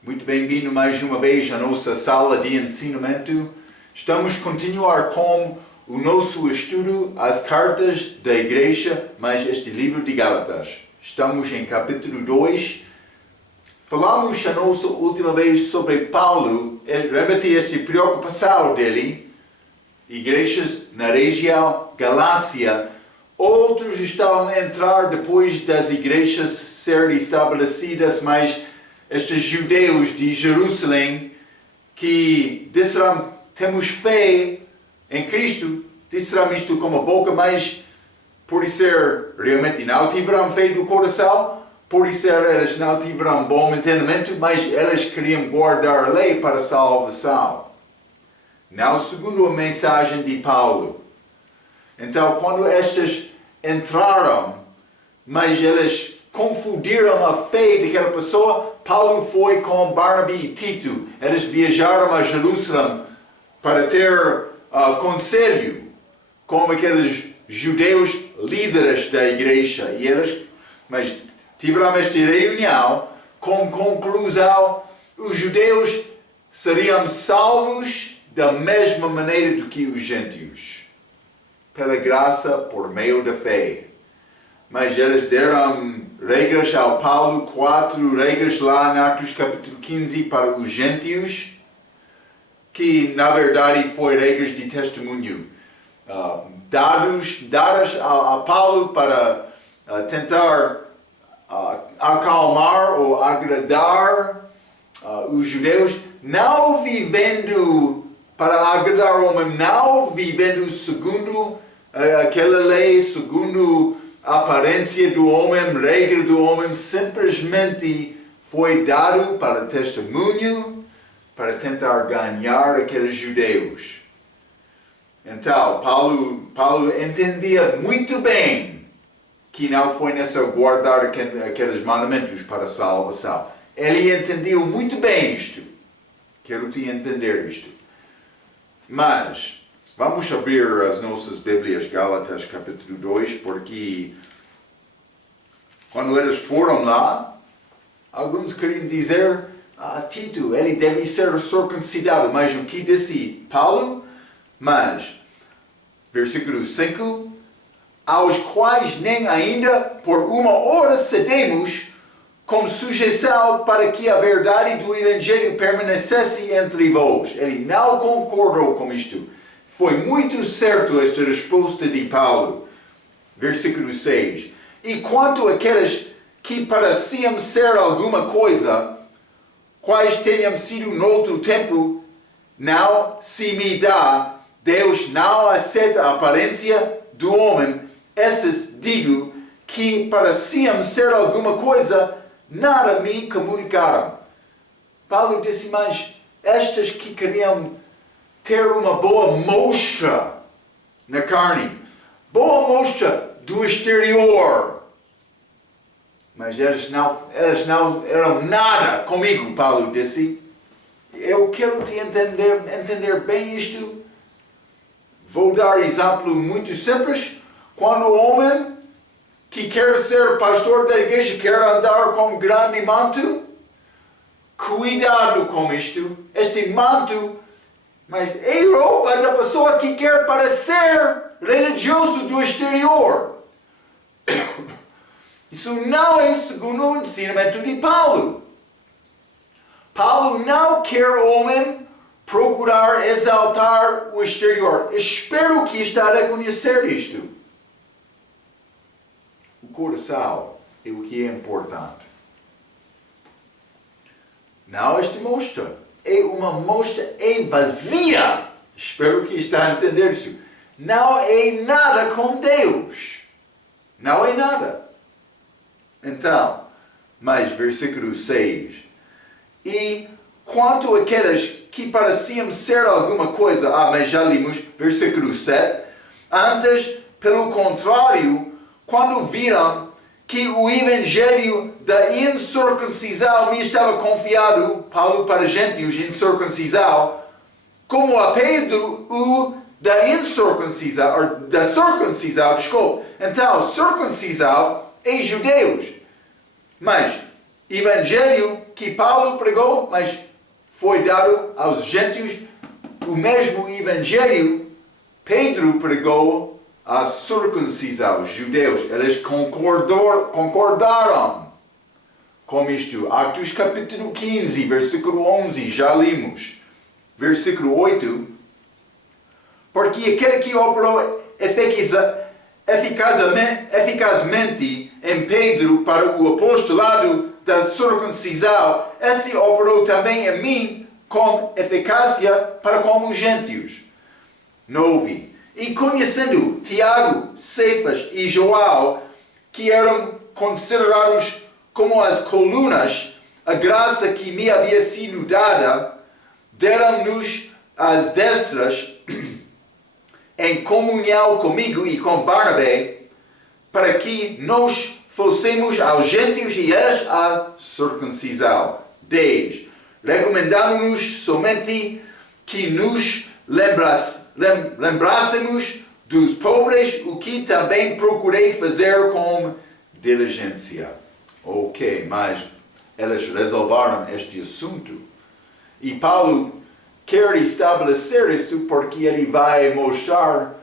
Muito bem-vindo mais uma vez à nossa sala de ensinamento. Estamos a continuar com o nosso estudo, as cartas da igreja, mais este livro de Gálatas. Estamos em capítulo 2. Falamos a nossa última vez sobre Paulo, realmente esta preocupação dele, igrejas na região Galácia. Outros estavam a entrar depois das igrejas serem estabelecidas, mas estes judeus de Jerusalém que disseram, temos fé em Cristo, disseram isto com a boca, mas por ser realmente não tiveram fé do coração, por ser eles não tiveram bom entendimento, mas eles queriam guardar a lei para a salvação. Não segundo a mensagem de Paulo. Então, quando estes entraram, mas eles confundiram a fé daquela pessoa, Paulo foi com Barnabé e Tito. Eles viajaram a Jerusalém para ter conselho com aqueles judeus líderes da igreja. E eles, mas tiveram esta reunião com conclusão, os judeus seriam salvos da mesma maneira do que os gentios, pela graça por meio da fé. Mas eles deram regras ao Paulo, 4 regras lá em Atos capítulo 15 para os gentios, que na verdade foi regras de testemunho, dadas a Paulo para tentar acalmar ou agradar os judeus, não vivendo para agradar o homem, não vivendo segundo aquela lei, segundo a aparência do homem, regra do homem, simplesmente foi dado para testemunho, para tentar ganhar aqueles judeus. Então, Paulo entendia muito bem que não foi necessário guardar aqueles mandamentos para a salvação. Ele entendeu muito bem isto. Quero te entender isto. Mas vamos abrir as nossas Bíblias, Gálatas capítulo 2, porque quando eles foram lá, alguns queriam dizer, Tito, ele deve ser circuncidado. Mas o que disse Paulo? Mas, versículo 5, aos quais nem ainda por uma hora cedemos, com sujeição para que a verdade do Evangelho permanecesse entre vós. Ele não concordou com isto. Foi muito certo esta resposta de Paulo. Versículo 6. E quanto àqueles que pareciam ser alguma coisa, quais tenham sido noutro tempo, não se me dá, Deus não aceita a aparência do homem. Esses digo que pareciam ser alguma coisa, nada me comunicaram. Paulo disse, mas estas que queriam ter uma boa mostra na carne, boa mostra do exterior, mas eles não eram nada comigo, Paulo disse. Eu quero te entender bem isto. Vou dar exemplo muito simples. Quando o homem que quer ser pastor da igreja quer andar com um grande manto, cuidado com isto. Este manto, mas é roupa da pessoa que quer parecer religioso do exterior. Isso não é segundo o ensinamento de Paulo. Paulo não quer o homem procurar exaltar o exterior. Espero que está a reconhecer isto. O coração é o que é importante. Não esta mostra. É uma mostra vazia. Espero que está a entender isso. Não é nada com Deus. Não é nada. Então, mas versículo 6. E quanto àqueles que pareciam ser alguma coisa, mas já limos, versículo 7. Antes, pelo contrário, quando viram que o evangelho da incircuncisão me estava confiado, Paulo para gentios, incircuncisão, como a Pedro o da incircuncisão, da circuncisão, desculpe. Então, circuncisão é judeus. Mas evangelho que Paulo pregou, mas foi dado aos gentios. O mesmo evangelho Pedro pregou à circuncisão, aos judeus. Eles concordaram com isto. Atos capítulo 15, versículo 11, já limos. Versículo 8. Porque aquele que operou eficazmente em Pedro para o apostolado da circuncisão, esse operou também em mim com eficácia para com os gentios. 9. E conhecendo Tiago, Cefas e João, que eram considerados como as colunas, a graça que me havia sido dada, deram-nos as destras em comunhão comigo e com Barnabé, para que nós fossemos aos gentios e eles à circuncisão. 10. Recomendando-nos somente que nos lembrássemos dos pobres, o que também procurei fazer com diligência. Ok, mas eles resolveram este assunto. E Paulo quer estabelecer isto porque ele vai mostrar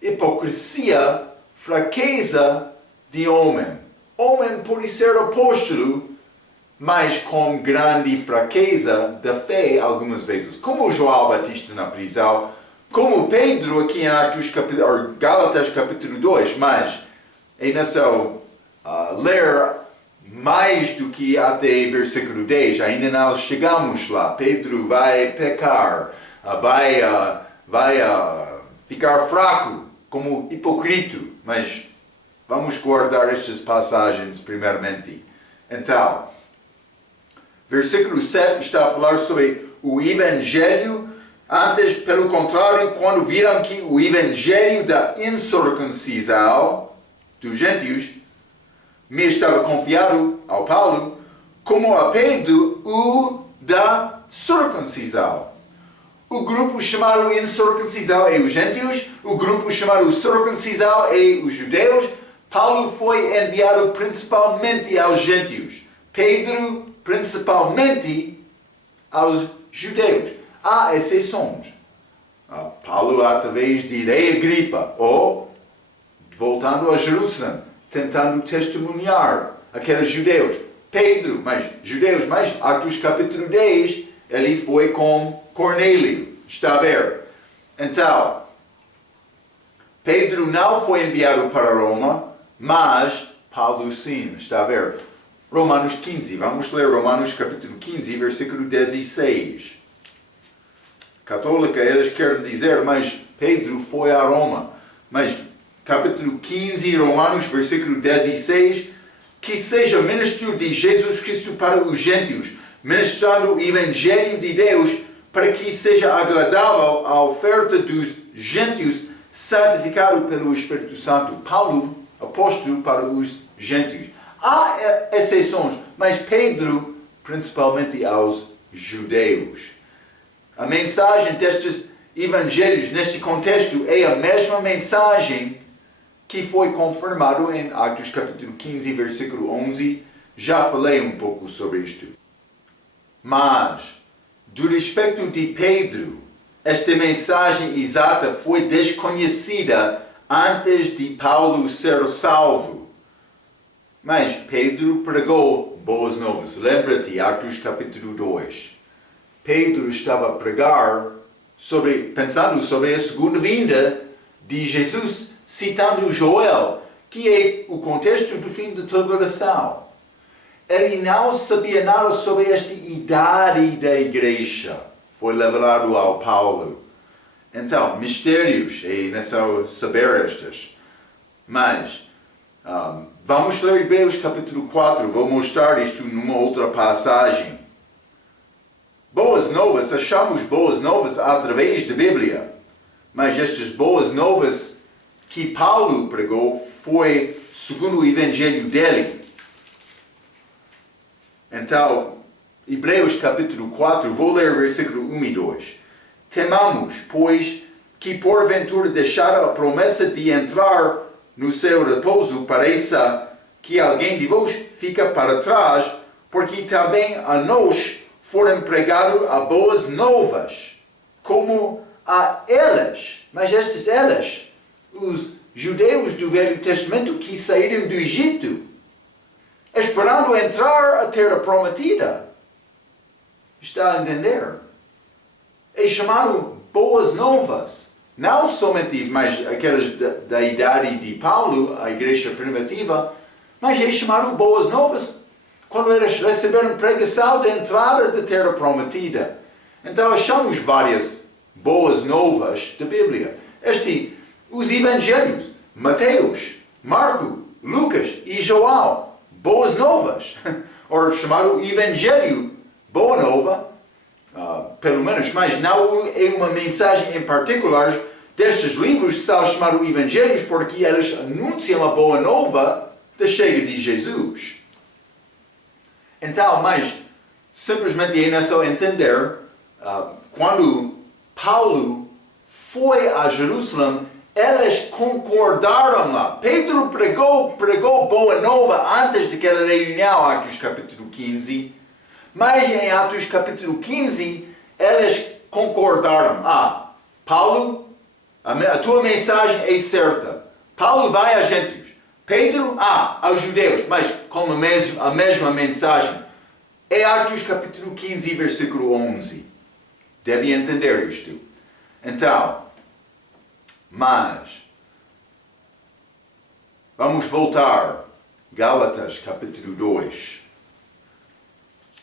hipocrisia, fraqueza de homem. Homem pode ser apóstolo, mas com grande fraqueza da fé algumas vezes. Como João Batista na prisão, como Pedro aqui em Gálatas capítulo 2, mas é necessário ler mais do que até versículo 10, ainda não chegamos lá. Pedro vai pecar, vai ficar fraco como hipócrita, mas vamos guardar estas passagens primeiramente. Então, versículo 7 está a falar sobre o evangelho. Antes, pelo contrário, quando viram que o evangelho da incircuncisão dos gentios me estava confiado ao Paulo, como a Pedro o da circuncisão. O grupo chamado incircuncisão é os gentios, o grupo chamado circuncisão é os judeus. Paulo foi enviado principalmente aos gentios. Pedro, principalmente aos judeus. Há exceções. Paulo, através de Rei Agripa, ou voltando a Jerusalém, tentando testemunhar aqueles judeus. Pedro, judeus, mas Atos capítulo 10, ele foi com Cornélio. Está a ver? Então, Pedro não foi enviado para Roma, mas Paulo sim. Está a ver? Romanos 15. Vamos ler Romanos capítulo 15, versículo 16. Católica, eles querem dizer, mas Pedro foi a Roma. Mas capítulo 15, Romanos, versículo 16, que seja ministro de Jesus Cristo para os gentios, ministrando o evangelho de Deus, para que seja agradável a oferta dos gentios, santificado pelo Espírito Santo. Paulo, apóstolo para os gentios. Há exceções, mas Pedro, principalmente aos judeus. A mensagem destes evangelhos, neste contexto, é a mesma mensagem que foi confirmado em Atos capítulo 15, versículo 11. Já falei um pouco sobre isto. Mas, do respeito de Pedro, esta mensagem exata foi desconhecida antes de Paulo ser salvo. Mas Pedro pregou boas novas. Lembra-te, Atos capítulo 2. Pedro estava a pregar pensando sobre a segunda vinda de Jesus, citando Joel, que é o contexto do fim da tribulação. Ele não sabia nada sobre esta idade da igreja. Foi revelado ao Paulo. Então, mistérios, é necessário saber estas. Mas, vamos ler Hebreus capítulo 4, vou mostrar isto numa outra passagem. Boas novas, achamos boas novas através da Bíblia. Mas estas boas novas que Paulo pregou foi segundo o evangelho dele. Então, Hebreus capítulo 4, vou ler versículo 1 e 2. Temamos, pois, que porventura deixara a promessa de entrar no seu repouso, pareça que alguém de vós fica para trás, porque também a nós foram pregadas a boas novas, como a elas. Mas estas elas, os judeus do Velho Testamento que saíram do Egito, esperando entrar a terra prometida. Está a entender? É chamado boas novas. Não somente mas aquelas da idade de Paulo, a igreja primitiva, mas é chamado boas novas quando eles receberam pregação da entrada da terra prometida. Então achamos várias boas novas da Bíblia. Os evangelhos, Mateus, Marcos, Lucas e João, boas novas. Ou chamado evangelho, boa nova, pelo menos, mas não é uma mensagem em particular destes livros, são chamados evangelhos porque eles anunciam a boa nova da chegada de Jesus. Então, mas simplesmente é só entender, quando Paulo foi a Jerusalém, eles concordaram lá. Pedro pregou boa nova antes daquela reunião, Atos capítulo 15. Mas em Atos capítulo 15, eles concordaram. Paulo, a tua mensagem é certa. Paulo vai a gentios. Pedro, aos judeus, mas com a mesma mensagem. É Atos capítulo 15, versículo 11. Deve entender isto. Então, mas, vamos voltar. Gálatas capítulo 2.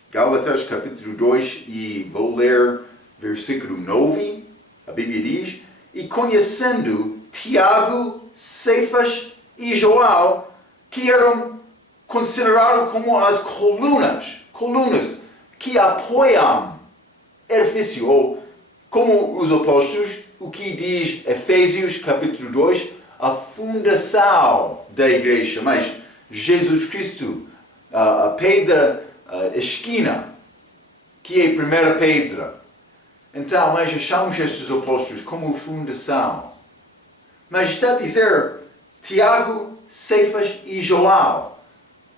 Gálatas capítulo 2 e vou ler versículo 9. A Bíblia diz: e conhecendo Tiago, Cefas e João, que eram considerados como as colunas que apoiam edifício, ou como os apóstolos, o que diz Efésios capítulo 2, a fundação da igreja, mas Jesus Cristo, a pedra, a esquina, que é a primeira pedra. Então, mas achamos estes apóstolos como fundação. Mas está a dizer Tiago, Cefas e João.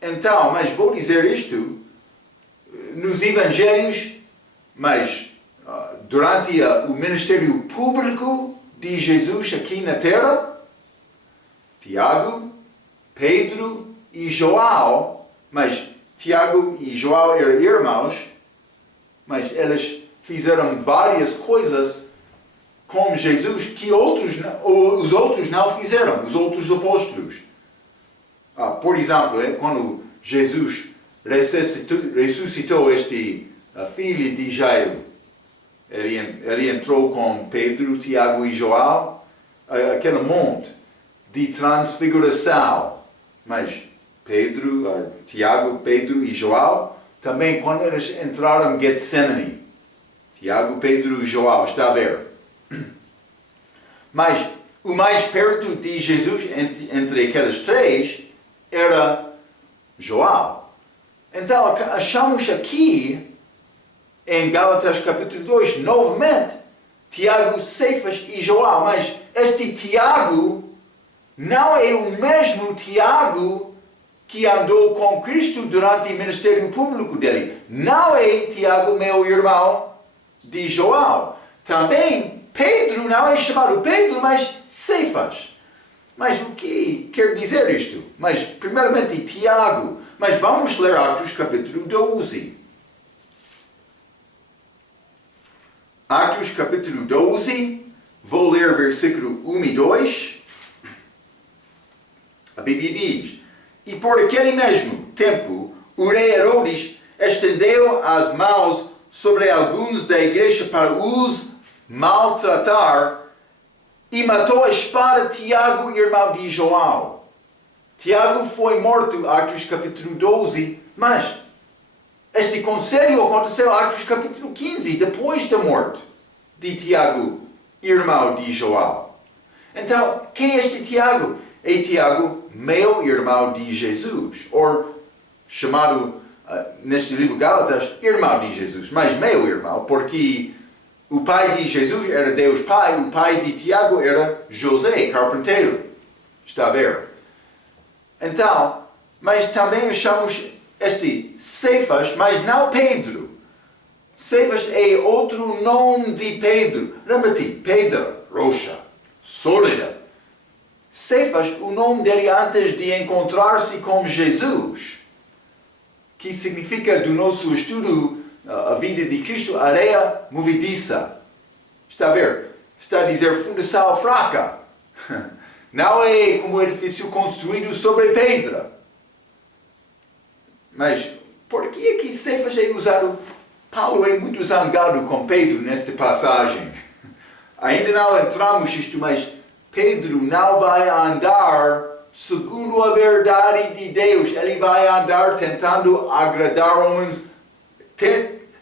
Então, mas vou dizer isto, nos evangelhos, mas durante o ministério público de Jesus aqui na terra, Tiago, Pedro e João, mas Tiago e João eram irmãos, mas eles fizeram várias coisas com Jesus que os outros não fizeram, os outros apóstolos. Por exemplo, quando Jesus ressuscitou este filho de Jairo, ele entrou com Pedro, Tiago e João, aquele monte de transfiguração. Mas Tiago, Pedro e João, também quando eles entraram em Getsemane, Tiago, Pedro e João, está a ver? Mas o mais perto de Jesus entre aqueles três era João. Então achamos aqui em Gálatas capítulo 2, novamente, Tiago, Cefas e João, mas este Tiago não é o mesmo Tiago que andou com Cristo durante o ministério público dele. Não é Tiago, meu irmão, de João. Também Pedro não é chamado Pedro, mas Cefas. Mas o que quer dizer isto? Mas primeiramente Tiago. Mas vamos ler Atos capítulo 12. Atos capítulo 12, vou ler versículo 1 e 2. A Bíblia diz: e por aquele mesmo tempo, o rei Herodes estendeu as mãos sobre alguns da igreja para os maltratar e matou a espada Tiago, irmão de João. Tiago foi morto, Atos capítulo 12, mas este conselho aconteceu em Atos capítulo 15, depois da morte de Tiago, irmão de João. Então, quem é este Tiago? É Tiago, meu irmão de Jesus, ou chamado neste livro Gálatas, irmão de Jesus, mas meu irmão, porque o pai de Jesus era Deus Pai, o pai de Tiago era José, carpinteiro. Está a ver? Então, mas também achamos este Cefas, mas não Pedro. Cefas é outro nome de Pedro. Lembra-te, pedra, rocha, sólida. Cefas, o nome dele antes de encontrar-se com Jesus, que significa do nosso estudo a vida de Cristo, areia movediça. Está a ver? Está a dizer fundação fraca. Não é como edifício construído sobre pedra. Mas por que é que Cefas é usado? Paulo é muito zangado com Pedro nesta passagem. Ainda não entramos nisto, mas Pedro não vai andar segundo a verdade de Deus. Ele vai andar tentando agradar homens,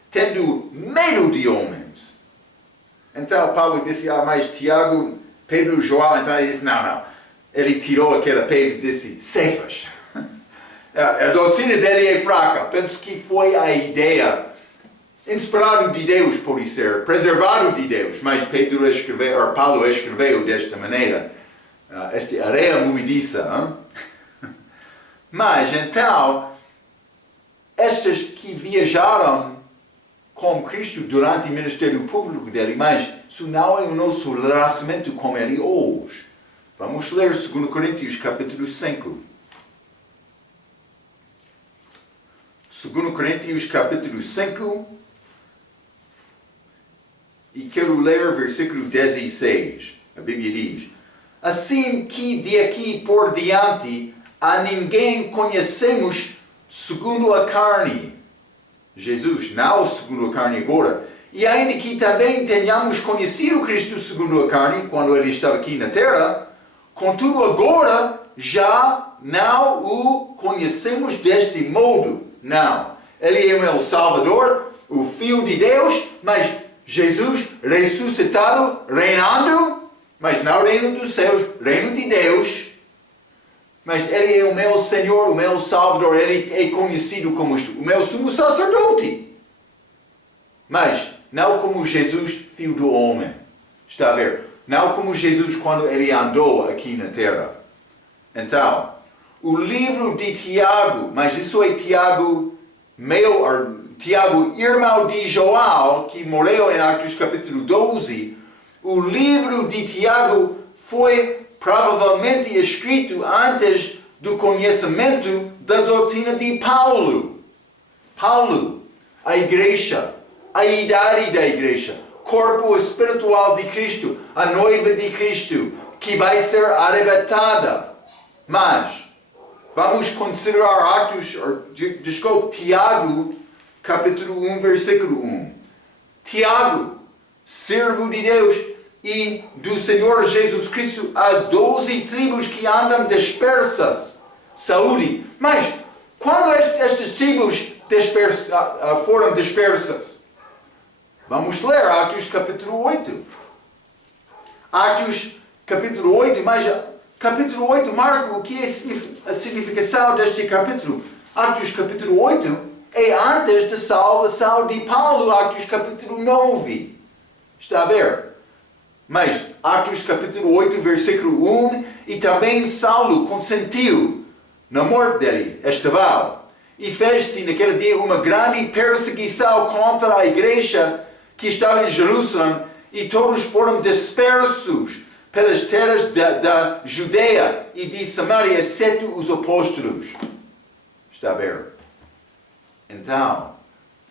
tendo medo de homens. Então Paulo disse, mas Tiago, Pedro, João, então ele disse, não. Ele tirou aquela Pedro e disse, Cefas. A doutrina dele é fraca. Penso que foi a ideia, inspirado de Deus, pode ser, preservado de Deus. Mas Paulo escreveu desta maneira, esta areia movediça. Mas então, estes que viajaram com Cristo durante o ministério público dele, mas isso não é o nosso relacionamento com ele hoje. Vamos ler 2 Coríntios capítulo 5. 2 Coríntios capítulo 5. E quero ler versículo 16. A Bíblia diz: assim que de aqui por diante a ninguém conhecemos segundo a carne. Jesus, não segundo a carne agora. E ainda que também tenhamos conhecido Cristo segundo a carne, quando ele estava aqui na terra, contudo agora já não o conhecemos deste modo. Não. Ele é o meu Salvador, o Filho de Deus, mas Jesus ressuscitado, reinando, mas não reino dos céus, reino de Deus. Mas ele é o meu Senhor, o meu Salvador, ele é conhecido como isto, o meu sumo sacerdote. Mas não como Jesus, filho do homem. Está a ver? Não como Jesus quando ele andou aqui na terra. Então, o livro de Tiago, mas isso é Tiago, irmão de João, que morreu em Atos capítulo 12. O livro de Tiago foi provavelmente escrito antes do conhecimento da doutrina de Paulo. Paulo, a igreja, a idade da igreja, corpo espiritual de Cristo, a noiva de Cristo, que vai ser arrebatada. Mas vamos considerar Tiago, capítulo 1, versículo 1. Tiago, servo de Deus e do Senhor Jesus Cristo, as 12 tribos que andam dispersas. Saúde. Mas, quando estas tribos foram dispersas? Vamos ler Atos capítulo 8. Atos capítulo 8, mas capítulo 8 marca o que é a significação deste capítulo. Atos capítulo 8 é antes da salvação de Paulo, Atos capítulo 9. Está a ver? Mas Atos capítulo 8, versículo 1, e também Saulo consentiu na morte dele, Estevão, e fez-se naquele dia uma grande perseguição contra a igreja que estava em Jerusalém, e todos foram dispersos pelas terras da Judeia e de Samaria, exceto os apóstolos. Está a ver? Então,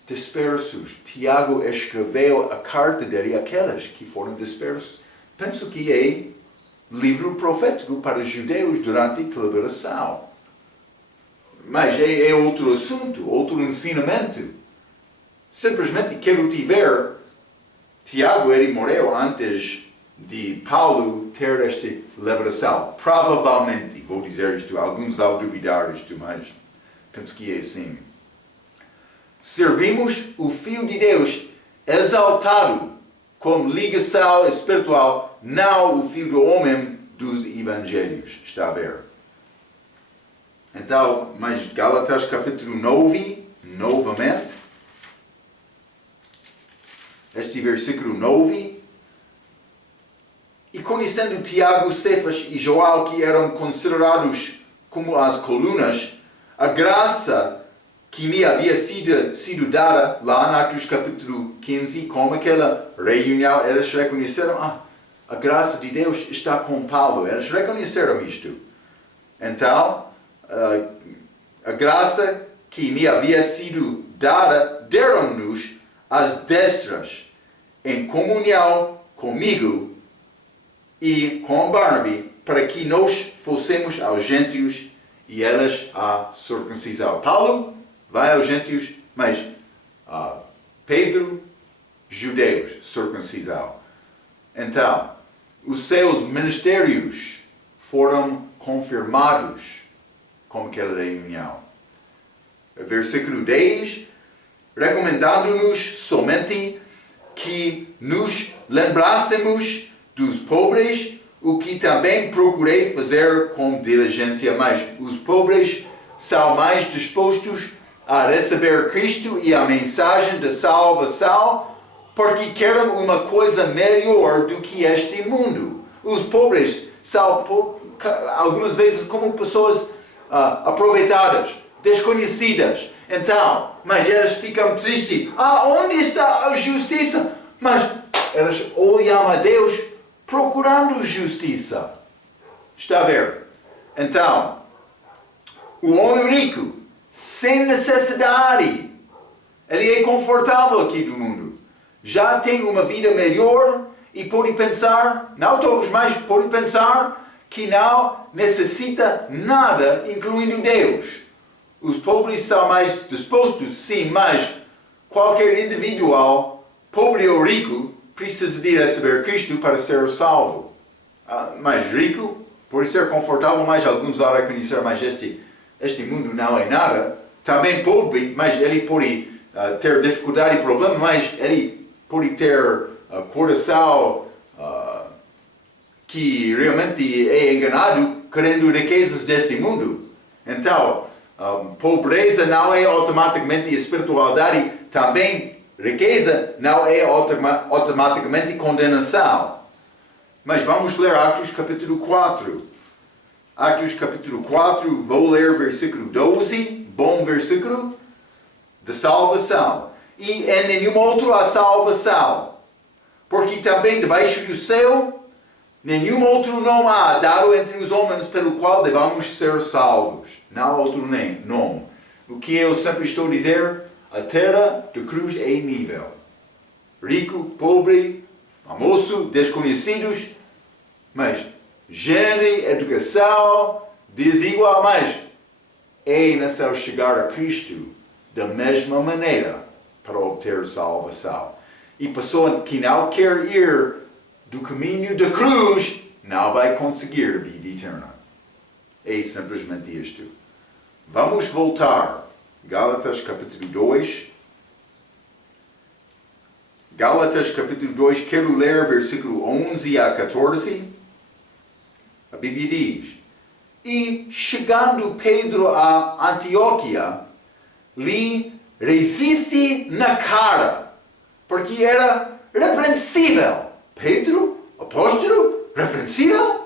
dispersos, Tiago escreveu a carta dele àqueles que foram dispersos. Penso que é livro profético para os judeus durante a liberação. Mas é outro assunto, outro ensinamento. Simplesmente quero te ver, Tiago, ele morreu antes de Paulo ter esta liberação. Provavelmente, vou dizer isto, alguns vão duvidar isto, mas penso que é assim. Servimos o Filho de Deus exaltado como ligação espiritual, não o Filho do homem dos evangelhos. Está a ver? Então, mas Gálatas capítulo 9, novamente. Este versículo 9. E conhecendo Tiago, Cefas e João, que eram considerados como as colunas, a graça que me havia sido dada lá em Atos capítulo 15, como aquela reunião, eles reconheceram, a graça de Deus está com Paulo, eles reconheceram isto. Então, a graça que me havia sido dada, deram-nos as destras em comunhão comigo e com Barnaby, para que nós fossemos aos gentios e eles à circuncisão. Paulo vai aos gentios, mas Pedro, judeus, circuncisão. Então, os seus ministérios foram confirmados com aquela reunião. Versículo 10, recomendando-nos somente que nos lembrássemos dos pobres, o que também procurei fazer com diligência, mas os pobres são mais dispostos a receber Cristo e a mensagem da salvação, porque querem uma coisa melhor do que este mundo. Os pobres são algumas vezes como pessoas aproveitadas, desconhecidas. Então, mas eles ficam tristes. Onde está a justiça? Mas eles olham a Deus procurando justiça. Está a ver? Então, o homem rico, sem necessidade, ele é confortável aqui do mundo. Já tem uma vida melhor e pode pensar, não todos, mas pode pensar que não necessita nada, incluindo Deus. Os pobres são mais dispostos, sim, mas qualquer individual, pobre ou rico, precisa de receber Cristo para ser salvo. Mais rico, pode ser confortável, mas alguns vão reconhecer, mas este mundo não é nada. Também pobre, mas ele pode ter dificuldade e problema, mas ele pode ter coração que realmente é enganado, querendo riquezas deste mundo. Então, pobreza não é automaticamente espiritualidade, também riqueza não é automaticamente condenação. Mas vamos ler Atos capítulo 4. Atos capítulo 4, vou ler versículo 12, bom versículo, de salvação. E em nenhum outro há salvação, porque também debaixo do céu nenhum outro nome há dado entre os homens pelo qual devamos ser salvos. Não há outro nome. O que eu sempre estou a dizer, a terra de cruz é nível. Rico, pobre, famoso, desconhecidos, mas gênero, educação, desigual, mas é necessário chegar a Cristo da mesma maneira para obter salvação. E a pessoa que não quer ir do caminho da cruz não vai conseguir a vida eterna. É simplesmente isto. Vamos voltar. Gálatas capítulo 2. Gálatas capítulo 2, quero ler versículo 11 a 14. A Bíblia diz: E chegando Pedro a Antioquia, lhe resiste na cara, porque era repreensível. Pedro, apóstolo, repreensível?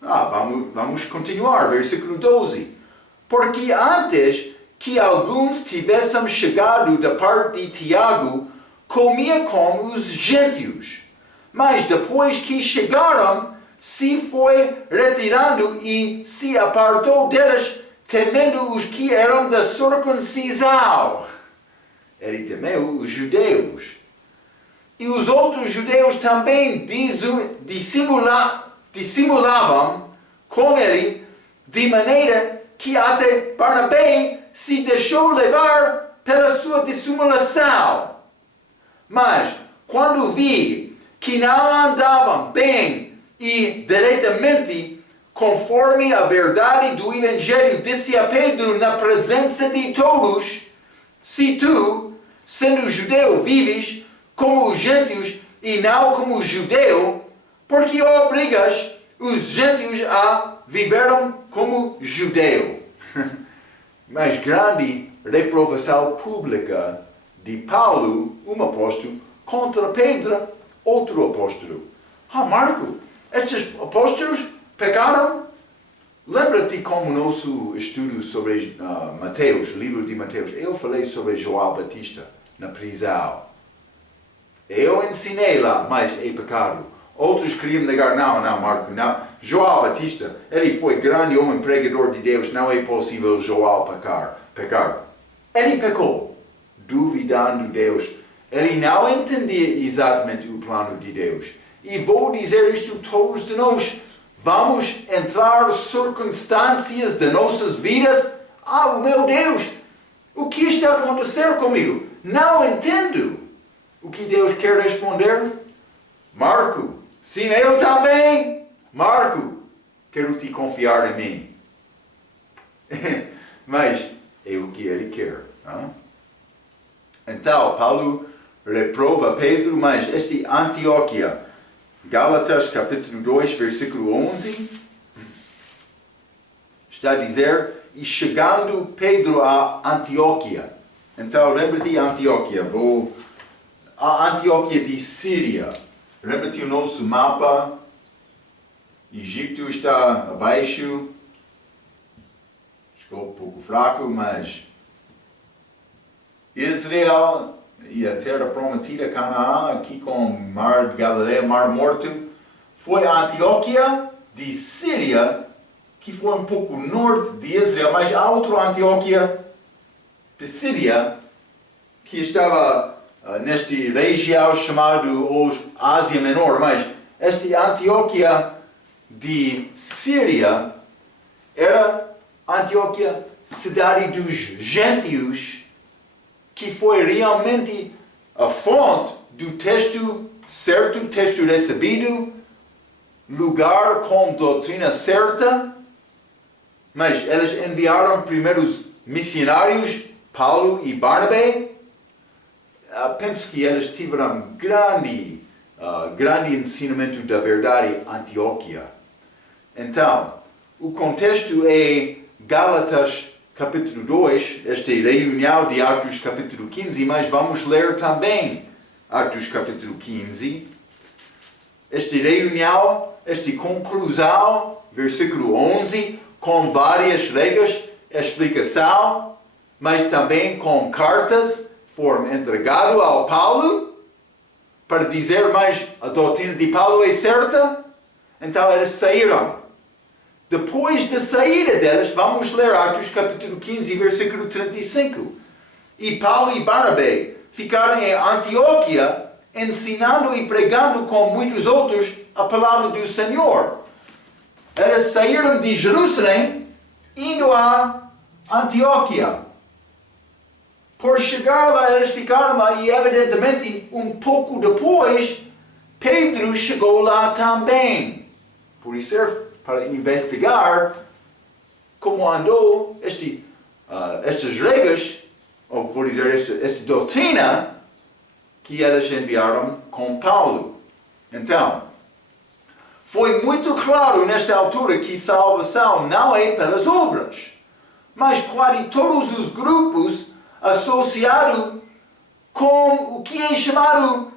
Vamos continuar, versículo 12. Porque antes que alguns tivessem chegado da parte de Tiago, comia com os gentios. Mas depois que chegaram, se foi retirando e se apartou deles, temendo os que eram da circuncisão. Ele temeu os judeus. E os outros judeus também dissimulavam com ele, de maneira que até Barnabé se deixou levar pela sua dissimulação. Mas, quando vi que não andavam bem e diretamente conforme a verdade do Evangelho, disse a Pedro na presença de todos: se tu, sendo judeu, vives como os gentios e não como judeu, porque obrigas os gentios a viverem como judeu. Mas grande reprovação pública de Paulo, um apóstolo, contra Pedro, outro apóstolo. Marco, estes apóstolos pecaram? Lembra-te como no nosso estudo sobre Mateus, livro de Mateus, eu falei sobre João Batista na prisão. Eu ensinei lá, mas é pecado. Outros queriam negar, não, Marco, não. João Batista, ele foi grande homem pregador de Deus, não é possível João pecar. Ele pecou, duvidando de Deus. Ele não entendia exatamente o plano de Deus. E vou dizer isto a todos de nós. Vamos entrar circunstâncias de nossas vidas. Meu Deus, o que está a acontecer comigo? Não entendo. O que Deus quer responder? Marco, sim, eu também. Marco, quero te confiar em mim. Mas é o que ele quer. Não? Então, Paulo reprova Pedro, mas Antioquia, Gálatas capítulo 2, versículo 11, está a dizer, e chegando Pedro a Antioquia. Então, lembra-te Antioquia, a Antioquia de Síria. Lembra-te o nosso mapa, Egito está abaixo, ficou um pouco fraco, mas Israel e a terra prometida, Canaã, aqui com o mar de Galileia, Mar Morto, foi a Antioquia de Síria, que foi um pouco norte de Israel, mas há outra Antioquia de Síria, que estava nesta região chamada hoje Ásia Menor, mas esta Antioquia de Síria era Antioquia, cidade dos gentios, que foi realmente a fonte do texto certo, texto recebido, lugar com doutrina certa, mas eles enviaram primeiro os missionários, Paulo e Barnabé. Penso que eles tiveram grande ensinamento da verdade em Antioquia. Então, o contexto é Gálatas capítulo 2, esta reunião de Atos capítulo 15, mas vamos ler também Atos capítulo 15. Esta reunião, esta conclusão, versículo 11, com várias regras, explicação, mas também com cartas, foram entregadas ao Paulo, para dizer, mas a doutrina de Paulo é certa, então eles saíram. Depois da saída deles, vamos ler Atos capítulo 15, versículo 35. E Paulo e Barnabé ficaram em Antioquia, ensinando e pregando com muitos outros a palavra do Senhor. Eles saíram de Jerusalém, indo a Antioquia. Por chegar lá, eles ficaram lá e, evidentemente, um pouco depois, Pedro chegou lá também. Por isso, para investigar como andou estas regras, ou vou dizer, esta doutrina que eles enviaram com Paulo. Então, foi muito claro nesta altura que salvação não é pelas obras, mas quase todos os grupos associados com o que é chamado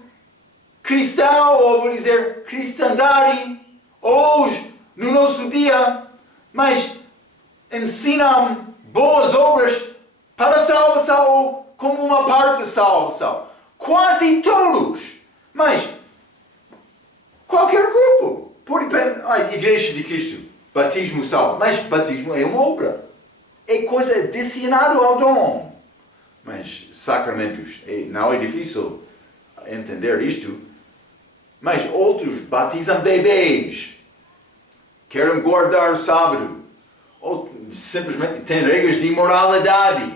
cristão, ou vou dizer, cristandade, hoje, no nosso dia, mas ensinam boas obras para a salvação ou como uma parte da salvação. Quase todos, mas qualquer grupo. Por exemplo, a Igreja de Cristo, batismo salvo, mas batismo é uma obra. É coisa adicionada ao dom. Mas sacramentos, não é difícil entender isto. Mas outros batizam bebês, querem guardar o sábado, ou simplesmente têm regras de moralidade.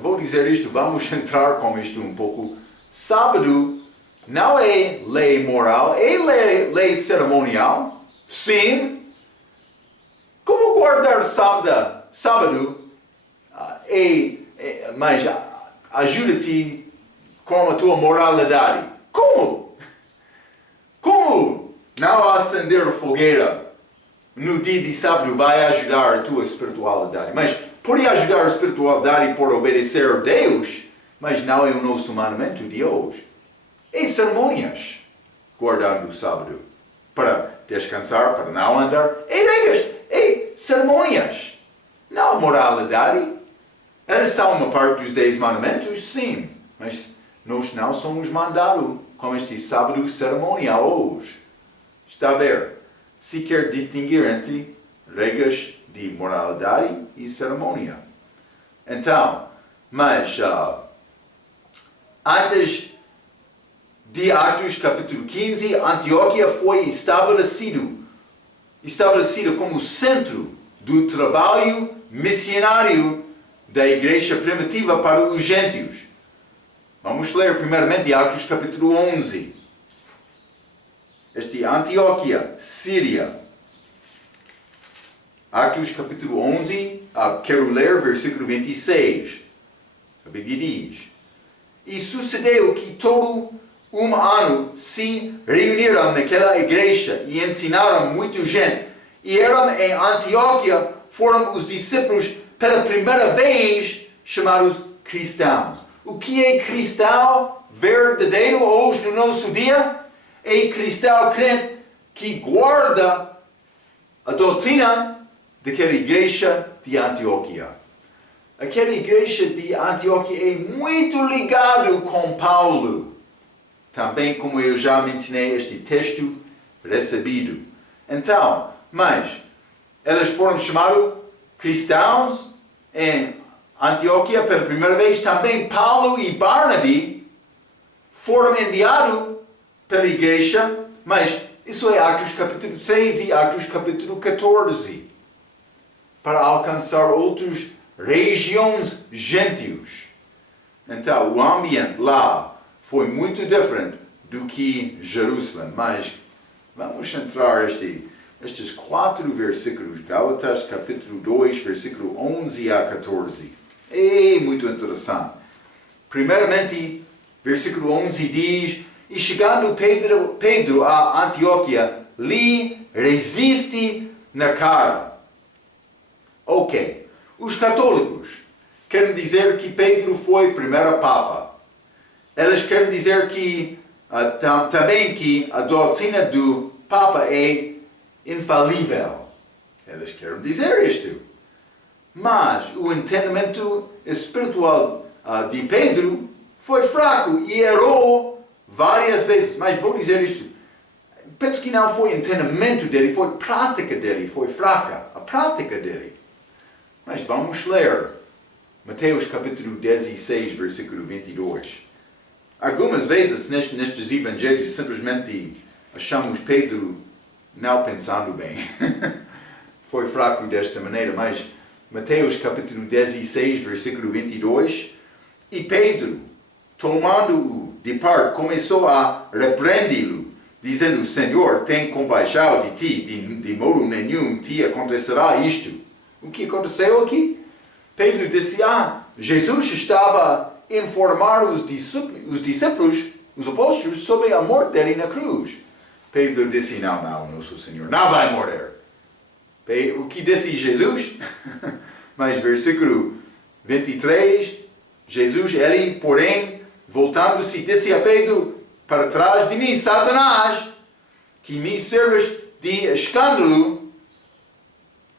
Vou dizer isto, vamos entrar com isto um pouco. Sábado não é lei moral, é lei cerimonial. Sim. Como guardar sábado mas ajuda-te com a tua moralidade. Como? Como não acender a fogueira no dia de sábado vai ajudar a tua espiritualidade? Mas pode ajudar a espiritualidade por obedecer a Deus, mas não é o nosso mandamento de hoje. É cerimônias, guardando o sábado, para descansar, para não andar. É regras, é cerimônias, não a moralidade. Elas são uma parte dos 10 mandamentos, sim, mas nós não somos mandados como este sábado cerimonial hoje. Está a ver? Se quer distinguir entre regras de moralidade e cerimônia. Então, mas antes de Atos capítulo 15, Antioquia foi estabelecida como centro do trabalho missionário da igreja primitiva para os gentios. Vamos ler primeiramente Atos capítulo 11. Este Antioquia, Síria. Atos capítulo 11, quero ler versículo 26. A Bíblia diz: E sucedeu que todo um ano se reuniram naquela igreja e ensinaram muita gente. E eram em Antioquia, foram os discípulos pela primeira vez chamados cristãos. O que é cristão verdadeiro hoje no nosso dia? É cristão crente que guarda a doutrina daquela igreja de Antioquia. Aquela igreja de Antioquia é muito ligado com Paulo. Também, como eu já mencionei, este texto recebido. Então, mas elas foram chamadas cristãos em Antioquia pela primeira vez. Também Paulo e Barnabe foram enviados pela igreja, mas isso é Atos capítulo 13 e Atos capítulo 14, para alcançar outras regiões gentios. Então, o ambiente lá foi muito diferente do que Jerusalém, mas vamos entrar estes 4 versículos, Gálatas capítulo 2, versículo 11 a 14. É muito interessante. Primeiramente, versículo 11 diz: E chegando Pedro a Antioquia, lhe resiste na cara. Ok. Os católicos querem dizer que Pedro foi primeiro Papa. Eles querem dizer que também que a doutrina do Papa é infalível. Eles querem dizer isto. Mas o entendimento espiritual de Pedro foi fraco e errou várias vezes. Mas vou dizer isto. Penso que não foi entendimento dele, foi prática dele, foi fraca. A prática dele. Mas vamos ler Mateus capítulo 16, versículo 22. Algumas vezes nestes evangelhos simplesmente achamos Pedro não pensando bem. Foi fraco desta maneira, mas Mateus capítulo 16, versículo 22. E Pedro, tomando-o de parte, começou a repreendê-lo, dizendo: Senhor, tem compaixão de ti, de modo nenhum te acontecerá isto. O que aconteceu aqui? Pedro disse: Jesus estava a informar os discípulos, os apóstolos, sobre a morte dele na cruz. Pedro disse: não, nosso Senhor não vai morrer. O que disse Jesus? Mas versículo 23, Jesus, ele, porém, voltando-se, disse a Pedro: para trás de mim, Satanás, que me serves de escândalo,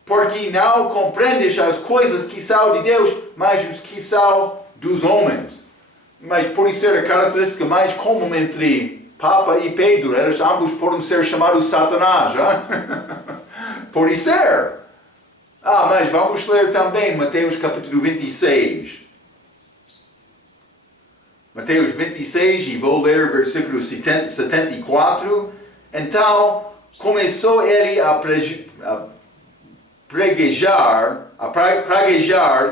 porque não compreendes as coisas que são de Deus, mas os que são dos homens. Mas por isso era a característica mais comum entre Papa e Pedro. Eles ambos podem ser chamados Satanás. Por isso ser. Mas vamos ler também Mateus capítulo 26. Mateus 26, e vou ler versículo 74. Então, começou ele a praguejar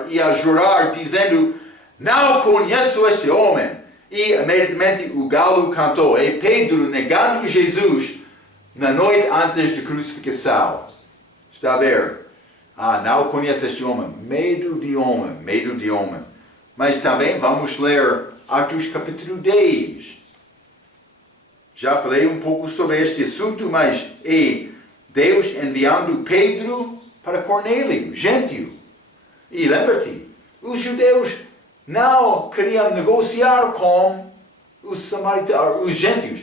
e a jurar, dizendo: não conheço este homem. E imediatamente o galo cantou. E Pedro, negando Jesus na noite antes da crucificação. Está a ver? Não conheço este homem. Medo de homem. Mas também vamos ler Atos capítulo 10. Já falei um pouco sobre este assunto, mas é Deus enviando Pedro para Cornélio, gentio. E lembra-te, os judeus não queriam negociar com os samaritanos, os gentios.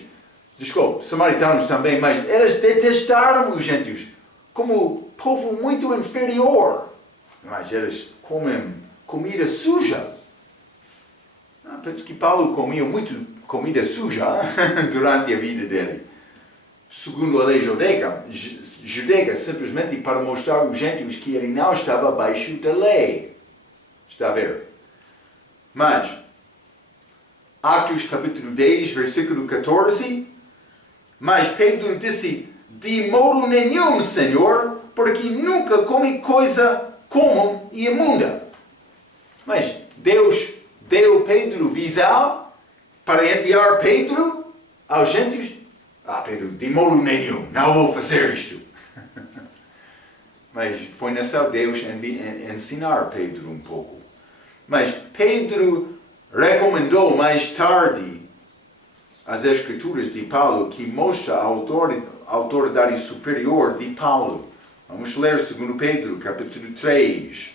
Samaritanos também, mas eles detestaram os gentios como povo muito inferior. Mas eles comem comida suja. Penso que Paulo comia muito comida suja durante a vida dele. Segundo a lei judaica, simplesmente para mostrar aos gentios que ele não estava abaixo da lei. Está a ver? Mas, Atos capítulo 10, versículo 14, mas Pedro disse, de modo nenhum, Senhor, porque nunca comi coisa comum e imunda. Mas Deus deu Pedro visão para enviar Pedro aos gentios. Pedro, de modo nenhum, não vou fazer isto. Mas foi necessário Deus ensinar Pedro um pouco. Mas Pedro recomendou mais tarde as Escrituras de Paulo que mostra a autoridade superior de Paulo. Vamos ler 2 Pedro, capítulo 3.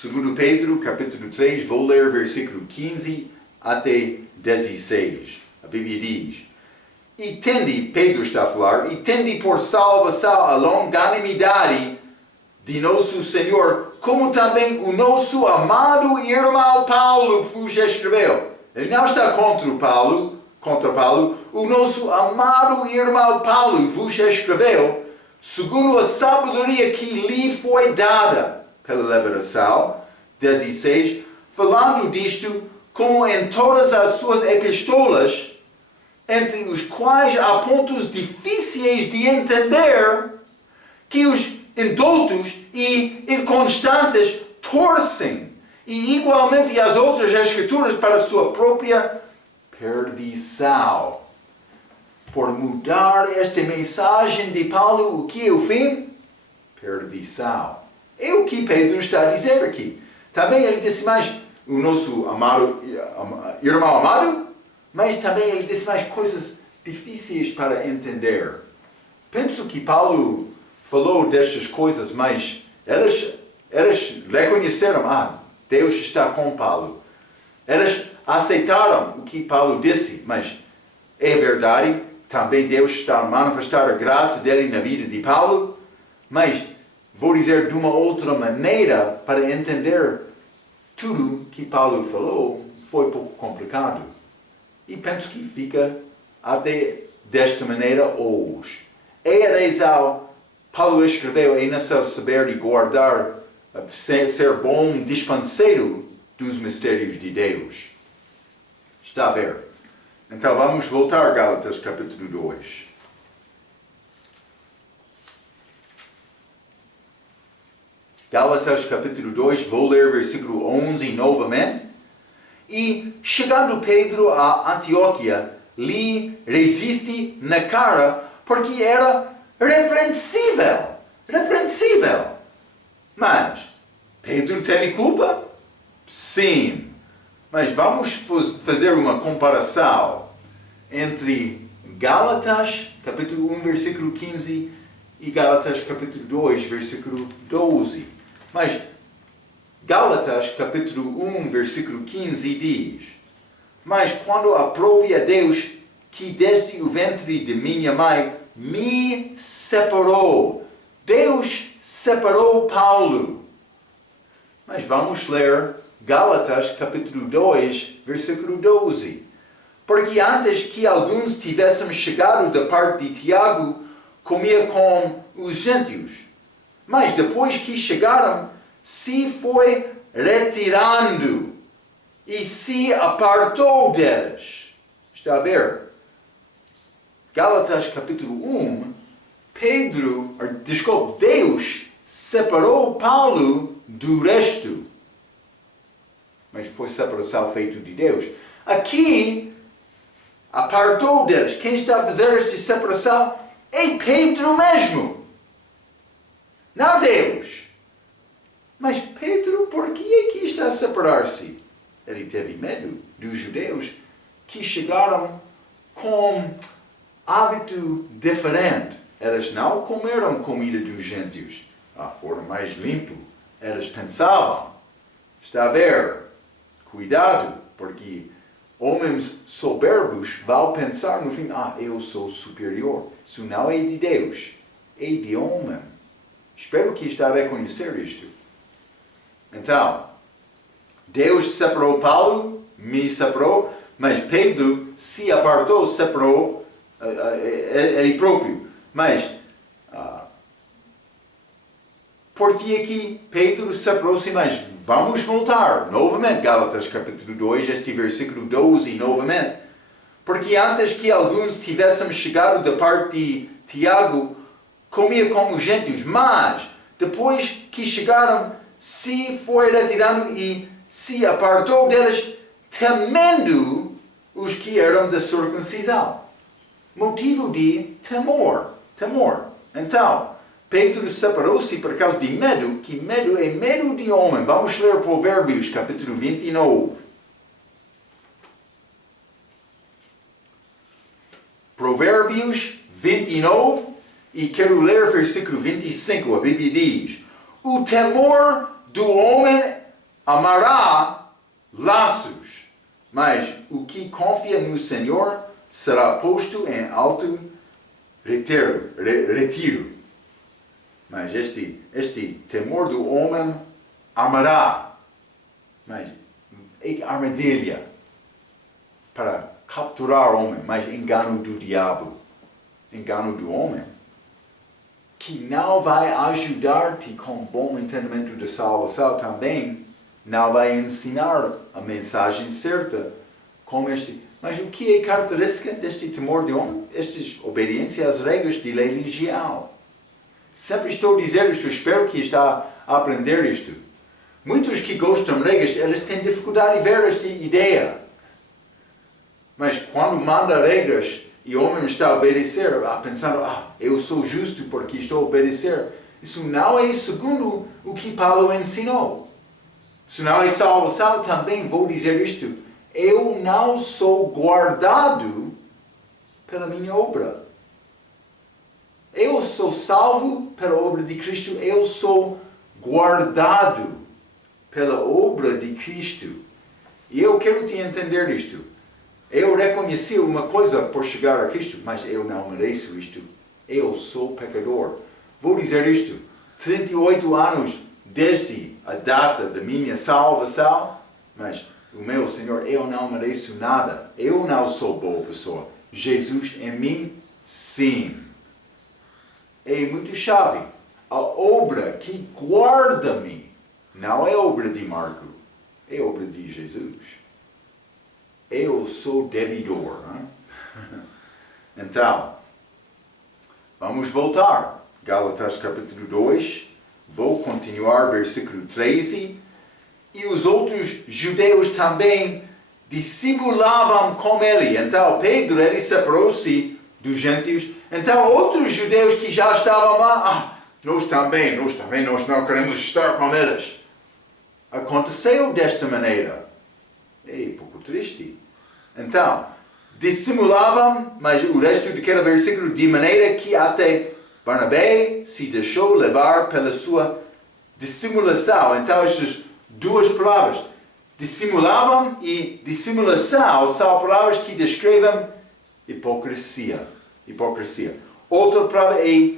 2 Pedro, capítulo 3, vou ler versículo 15 até 16. A Bíblia diz, e tende, Pedro está a falar, e tende por salvação a longanimidade de nosso Senhor, como também o nosso amado irmão Paulo vos escreveu. Ele não está contra Paulo, o nosso amado irmão Paulo vos escreveu, segundo a sabedoria que lhe foi dada pela revelação, 16, falando disto, como em todas as suas epístolas, entre os quais há pontos difíceis de entender, que os indoutos e inconstantes torcem, e igualmente as outras escrituras para a sua própria perdição. Por mudar esta mensagem de Paulo, o que é o fim? Perdição. É o que Pedro está a dizer aqui. Também ele disse mais, o nosso amado, irmão amado, mas também ele disse mais coisas difíceis para entender. Penso que Paulo falou destas coisas, mas eles reconheceram, Deus está com Paulo. Eles aceitaram o que Paulo disse, mas é verdade, também Deus está a manifestar a graça dele na vida de Paulo, mas vou dizer de uma outra maneira para entender tudo que Paulo falou, foi um pouco complicado. E penso que fica até desta maneira hoje. É a razão Paulo escreveu, é necessário saber e guardar, ser bom dispenseiro dos mistérios de Deus. Está a ver? Então vamos voltar a Gálatas capítulo 2. Gálatas capítulo 2, vou ler versículo 11 novamente. E chegando Pedro a Antioquia, lhe resiste na cara, porque era repreensível. Mas Pedro teve culpa? Sim. Mas vamos fazer uma comparação entre Gálatas capítulo 1, versículo 15 e Gálatas capítulo 2, versículo 12. Mas Gálatas capítulo 1, versículo 15 diz, mas quando aprove a Deus que desde o ventre de minha mãe me separou, Deus separou Paulo. Mas vamos ler Gálatas capítulo 2, versículo 12. Porque antes que alguns tivessem chegado da parte de Tiago, comia com os gentios. Mas depois que chegaram, se foi retirando e se apartou deles. Está a ver? Gálatas capítulo 1, Deus separou Paulo do resto. Mas foi separação feita de Deus. Aqui, apartou deles. Quem está a fazer esta separação é Pedro mesmo. Não Deus. Mas Pedro, por que é que está a separar-se? Ele teve medo dos judeus que chegaram com hábito diferente. Eles não comeram comida dos gentios. Foram mais limpo. Eles pensavam. Está a ver? Cuidado, porque Homens soberbos vão pensar no fim, eu sou superior. Isso não é de Deus, é de homem. Espero que está a reconhecer isto. Então, Deus separou Paulo, me separou, mas Pedro se apartou, separou ele próprio. Mas, porque aqui Pedro separou-se, mas vamos voltar novamente, Gálatas capítulo 2, este versículo 12 novamente. Porque antes que alguns tivessem chegado da parte de Tiago, comia como gentios, mas depois que chegaram, se foi retirando e se apartou deles, temendo os que eram da circuncisão. Motivo de temor. Então, Pedro separou-se por causa de medo, que medo é medo de homem. Vamos ler Provérbios, capítulo 29. Provérbios 29, e quero ler versículo 25. A Bíblia diz: o temor do homem amará laços, mas o que confia no Senhor será posto em alto retiro. Mas este temor do homem amará, mas é armadilha para capturar o homem, mas engano do diabo, engano do homem, que não vai ajudar-te com bom entendimento da salvação também, não vai ensinar a mensagem certa como este. Mas o que é característica deste temor de homem? Esta obediência às regras de religião. Sempre estou a dizer isto, espero que está a aprender isto. Muitos que gostam de regras, eles têm dificuldade em ver esta ideia. Mas quando manda regras e o homem está a obedecer, pensando, eu sou justo porque estou a obedecer, isso não é segundo o que Paulo ensinou. Se não é salvação, também vou dizer isto. Eu não sou guardado pela minha obra. Eu sou salvo pela obra de Cristo. Eu sou guardado pela obra de Cristo. E eu quero te entender isto. Eu reconheci uma coisa por chegar a Cristo, mas eu não mereço isto. Eu sou pecador. Vou dizer isto. 38 anos desde a data da minha salvação, mas o meu Senhor, eu não mereço nada. Eu não sou boa pessoa. Jesus em mim, sim. É muito chave. A obra que guarda-me não é obra de Marco, é obra de Jesus. Eu sou devedor. Então, vamos voltar. Gálatas capítulo 2, vou continuar versículo 13. E os outros judeus também dissimulavam com ele. Então, Pedro, ele separou-se dos gentios. Então, outros judeus que já estavam lá, nós também não queremos estar com eles. Aconteceu desta maneira. É um pouco triste. Então, dissimulavam, mas o resto daquele versículo, de maneira que até Barnabé se deixou levar pela sua dissimulação. Então, estas duas palavras, dissimulavam e dissimulação, são palavras que descrevem hipocrisia. Outra palavra é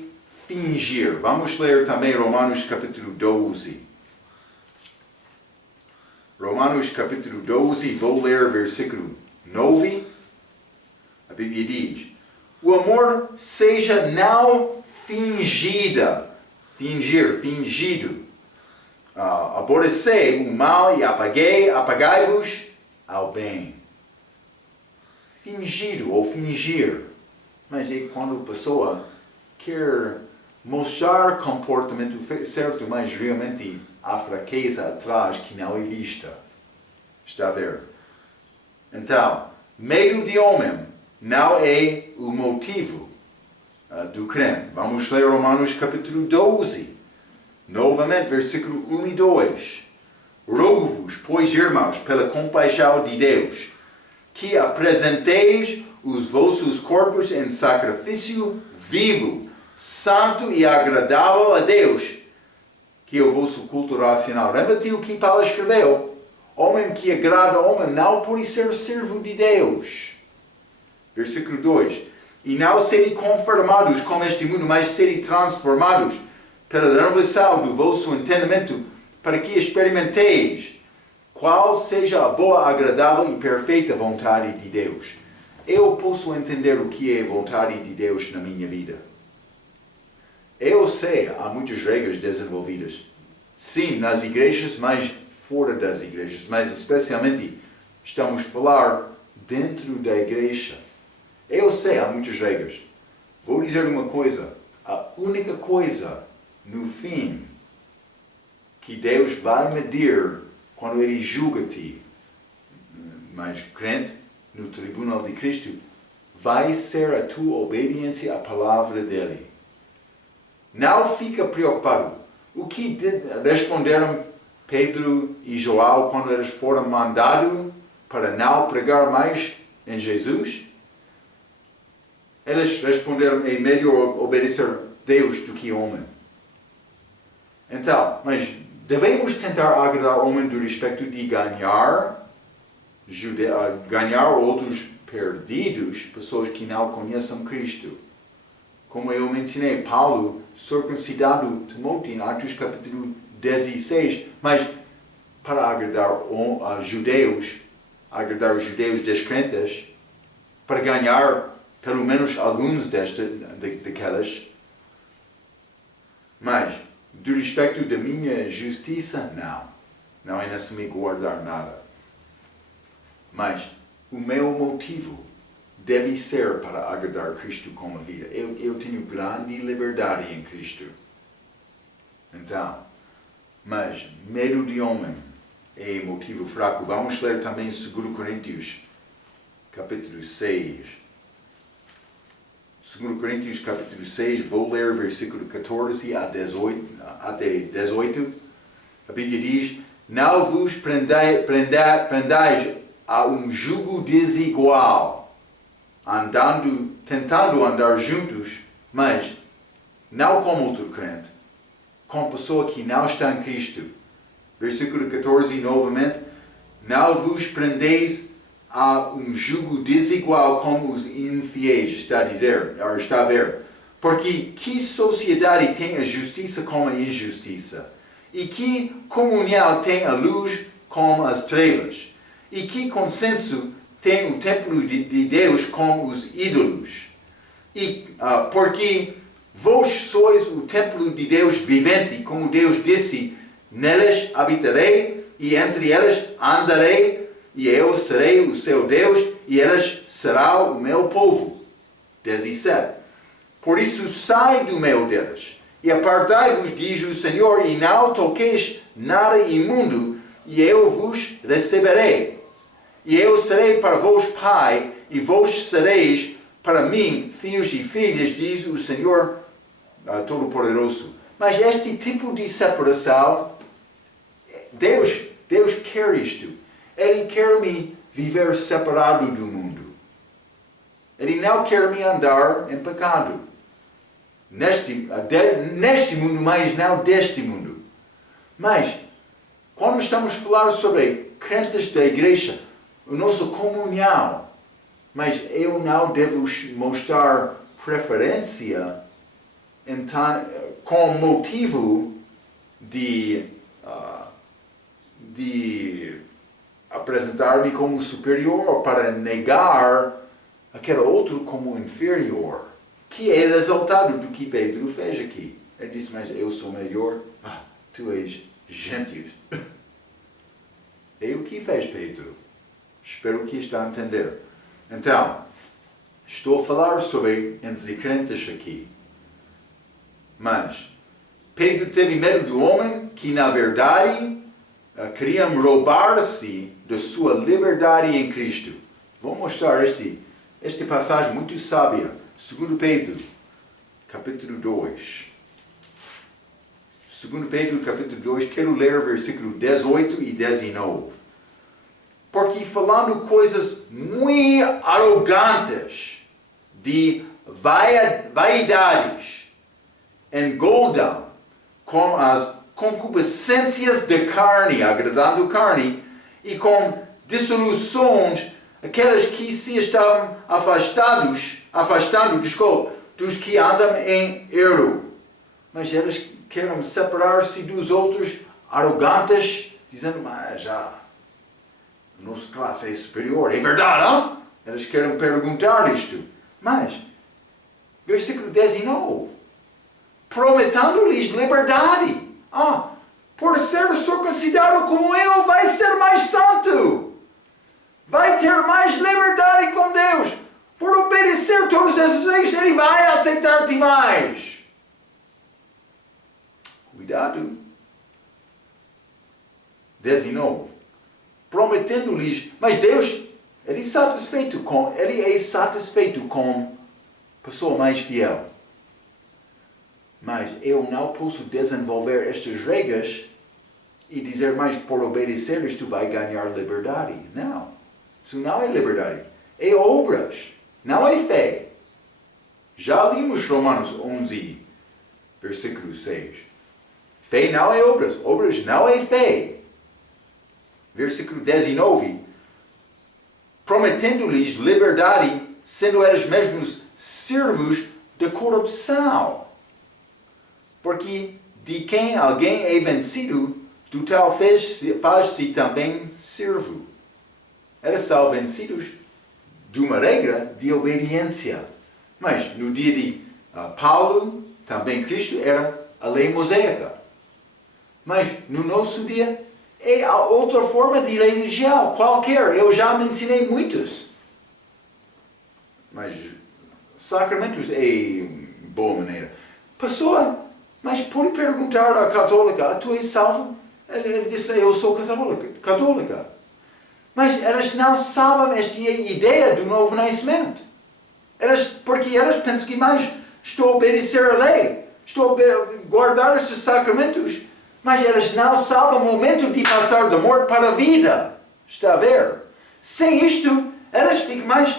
fingir. Vamos ler também Romanos capítulo 12. Romanos capítulo 12, vou ler versículo 9. A Bíblia diz: o amor seja não fingido. Aborrecei o mal e apagai-vos ao bem. Fingido ou fingir. Mas é quando a pessoa quer mostrar comportamento certo, mas realmente há fraqueza atrás que não é vista. Está a ver? Então, medo de homem não é o motivo do crime. Vamos ler Romanos capítulo 12. Novamente, versículo 1 e 2. Rogo-vos, pois, irmãos, pela compaixão de Deus, que apresenteis os vossos corpos em sacrifício vivo, santo e agradável a Deus, que é o vosso culto racional. Lembra-te o que Paulo escreveu? Homem que agrada a homem não pode ser servo de Deus. Versículo 2. E não serem conformados com este mundo, mas serem transformados pela renovação do vosso entendimento, para que experimenteis qual seja a boa, agradável e perfeita vontade de Deus. Eu posso entender o que é a vontade de Deus na minha vida. Eu sei, há muitas regras desenvolvidas. Sim, nas igrejas, mas fora das igrejas. Mas especialmente estamos a falar dentro da igreja. Eu sei, há muitas regras. Vou dizer uma coisa. A única coisa, no fim, que Deus vai medir quando Ele julga-te, mas crente, no tribunal de Cristo, vai ser a tua obediência à palavra dEle. Não fica preocupado. O que responderam Pedro e João quando eles foram mandados para não pregar mais em Jesus? Eles responderam, é melhor obedecer a Deus do que homem. Então, mas devemos tentar agradar o homem do respeito de ganhar outros perdidos, pessoas que não conhecem Cristo. Como eu mencionei, Paulo, circuncidado Timóteo em Atos capítulo 16, mas para agradar os judeus descrentes, para ganhar pelo menos alguns daquelas. Mas, do respeito da minha justiça, não é necessário guardar nada. Mas, o meu motivo deve ser para agradar Cristo com a vida. Eu tenho grande liberdade em Cristo. Então, mas medo de homem é motivo fraco. Vamos ler também 2 Coríntios, capítulo 6. 2 Coríntios, capítulo 6, vou ler versículo 14 até 18. A Bíblia diz, não vos prendais a um jugo desigual, tentando andar juntos, mas não com outro crente, com pessoa que não está em Cristo. Versículo 14 novamente, não vos prendeis a um jugo desigual como os infiéis, está a ver. Porque que sociedade tem a justiça com a injustiça? E que comunhão tem a luz com as trevas? E que consenso tem o templo de Deus com os ídolos? Porque vós sois o templo de Deus vivente, como Deus disse, neles habitarei e entre eles andarei, e eu serei o seu Deus, e eles serão o meu povo. 17. Por isso sai do meio deles, e apartai-vos, diz o Senhor, e não toqueis nada imundo, e eu vos receberei. E eu serei para vós pai, e vós sereis para mim filhos e filhas, diz o Senhor Todo-Poderoso. Mas este tipo de separação, Deus quer isto. Ele quer me viver separado do mundo. Ele não quer me andar em pecado. Neste mundo, mas não deste mundo. Mas, quando estamos a falar sobre crentes da igreja, a nossa comunhão, mas eu não devo mostrar preferência com motivo de apresentar-me como superior para negar aquele outro como inferior, que é resultado do que Pedro fez aqui. Ele disse, mas eu sou melhor, tu és gentio. É o que fez Pedro. Espero que está a entender. Então, estou a falar sobre entre crentes aqui. Mas, Pedro teve medo do homem que, na verdade, queriam roubar-se da sua liberdade em Cristo. Vou mostrar esta passagem muito sábia. 2 Pedro, capítulo 2. 2 Pedro, capítulo 2, quero ler versículo 18 e 19. Porque falando coisas muito arrogantes, de vaidades, engordam com as concupiscências da carne, agradando a carne, e com dissoluções aqueles que se estavam afastando, dos que andam em erro. Mas eles querem separar-se dos outros arrogantes, dizendo, mas já, a nossa classe é superior. É verdade, não? Eles querem perguntar isto. Mas, versículo 19, prometendo-lhes liberdade. Por ser circuncidado como eu, vai ser mais santo. Vai ter mais liberdade com Deus. Por obedecer todas essas leis, ele vai aceitar-te mais. Cuidado. 19. Prometendo-lhes, mas Deus, Ele é satisfeito com a pessoa mais fiel. Mas eu não posso desenvolver estas regras e dizer, mas por obedecer tu vai ganhar liberdade. Não. Isso não é liberdade. É obras. Não é fé. Já limos Romanos 11, versículo 6. Fé não é obras. Obras não é fé. Versículo 19. Prometendo-lhes liberdade, sendo eles mesmos servos da corrupção. Porque de quem alguém é vencido, do tal faz-se também servo. Eles são vencidos de uma regra de obediência. Mas no dia de Paulo, também Cristo era a lei mosaica. Mas no nosso dia é outra forma de religião, qualquer. Eu já mencionei muitos. Mas sacramentos é boa maneira. Pessoa, mas pode perguntar à católica, tu és salvo? Ele disse, eu sou católica. Mas elas não sabem esta ideia do novo nascimento. Porque elas pensam que mais estou a obedecer a lei, estou a guardar estes sacramentos, mas elas não sabem o momento de passar da morte para a vida. Está a ver? Sem isto, elas ficam mais,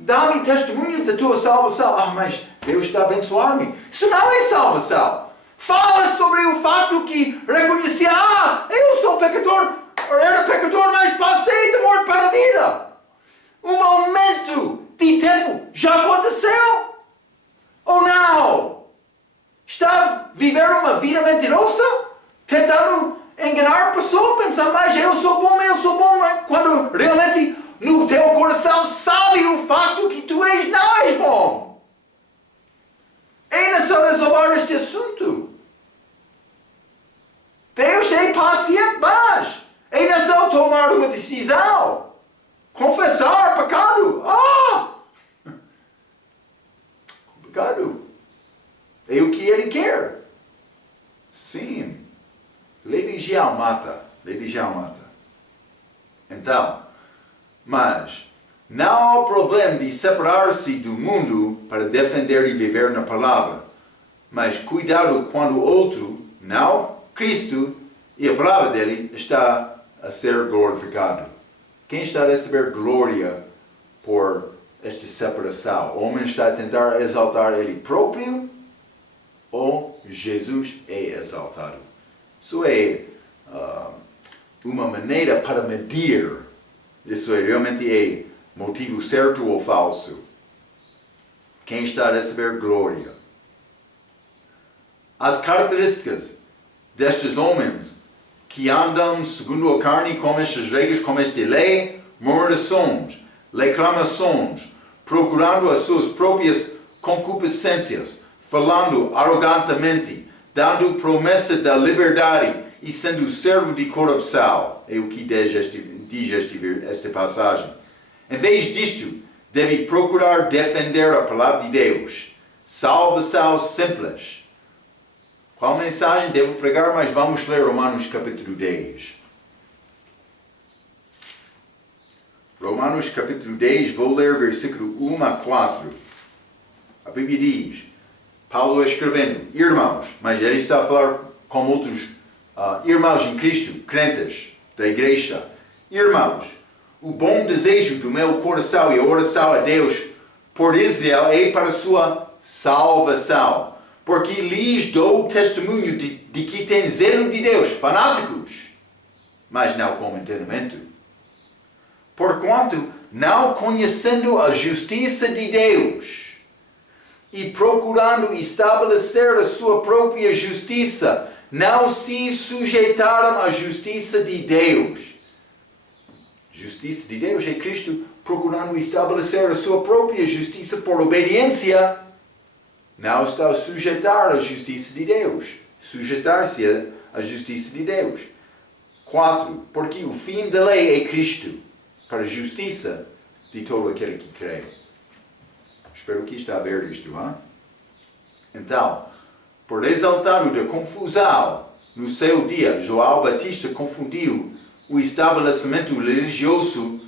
dá-me testemunho da tua salvação. Mas Deus está a abençoar-me. Isso não é salvação. Fala sobre o fato que reconheci, eu sou pecador, era pecador, mas passei da morte para a vida. Um momento de tempo já aconteceu? Ou não? Está a viver uma vida mentirosa? Tentando enganar a pessoa, pensando, mas eu sou bom, quando realmente no teu coração sabe o fato que tu não és bom. É necessário resolver este assunto. Deus é paciente, mas é necessário tomar uma decisão. Confessar pecado. Complicado. É o que Ele quer. Sim. Religião mata. Então, mas não há problema de separar-se do mundo para defender e viver na palavra. Mas cuidado quando o outro, não Cristo e a palavra dele, está a ser glorificado. Quem está a receber glória por esta separação? O homem está a tentar exaltar ele próprio ou Jesus é exaltado? Isso é uma maneira para medir. Isso realmente é motivo certo ou falso. Quem está a receber glória? As características destes homens que andam segundo a carne com estas regras, com esta lei, murmurações, reclamações, procurando as suas próprias concupiscências, falando arrogantemente, dando promessa da liberdade e sendo servo de corrupção. É o que diz esta passagem. Em vez disto, deve procurar defender a palavra de Deus. Salvação simples. Qual mensagem devo pregar? Mas vamos ler Romanos capítulo 10. Romanos capítulo 10, vou ler versículo 1 a 4. A Bíblia diz, Paulo escrevendo, irmãos, mas ele está a falar com outros irmãos em Cristo, crentes da igreja. Irmãos, o bom desejo do meu coração e a oração a Deus por Israel é para a sua salvação. Porque lhes dou testemunho de que têm zelo de Deus, fanáticos. mas não com entendimento. Porquanto, não conhecendo a justiça de Deus e procurando estabelecer a sua própria justiça, não se sujeitaram à justiça de Deus. Justiça de Deus é Cristo procurando estabelecer a sua própria justiça por obediência. Não está a sujeitar à justiça de Deus. Sujeitar-se à justiça de Deus. 4. Porque o fim da lei é Cristo, para a justiça de todo aquele que crê. Espero que está a ver isto, hein? Então, por resultado da confusão no seu dia, João Batista confundiu o estabelecimento religioso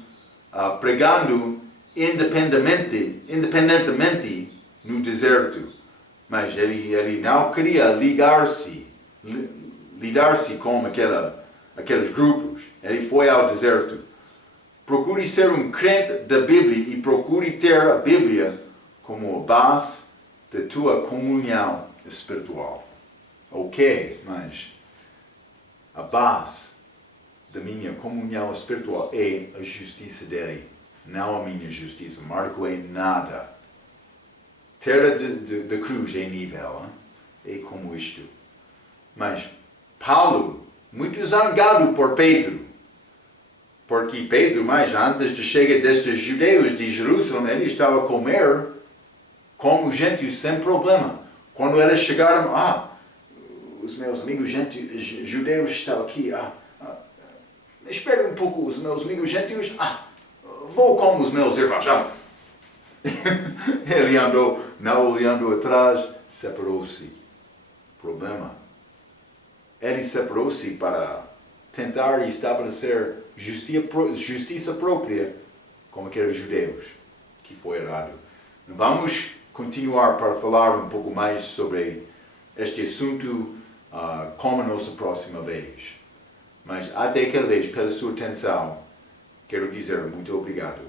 pregando independentemente no deserto. Mas ele não queria lidar-se com aqueles grupos. Ele foi ao deserto. Procure ser um crente da Bíblia e procure ter a Bíblia como a base da tua comunhão espiritual. Ok, mas a base da minha comunhão espiritual é a justiça dele, não a minha justiça. Marco é nada. Terra da cruz é nível, hein? É como isto. Mas Paulo, muito zangado por Pedro, porque Pedro, mais antes de chegar destes judeus de Jerusalém, ele estava a comer como gentios sem problema. Quando eles chegaram, os meus amigos judeus estão aqui, espere um pouco, os meus amigos gentios, vou com os meus irmãos. Ele andou, não olhando atrás, separou-se. Problema. Ele separou-se para tentar estabelecer justiça própria como aqueles judeus, que foi errado. Vamos continuar para falar um pouco mais sobre este assunto como a nossa próxima vez. Mas até aquela vez, pela sua atenção, quero dizer muito obrigado.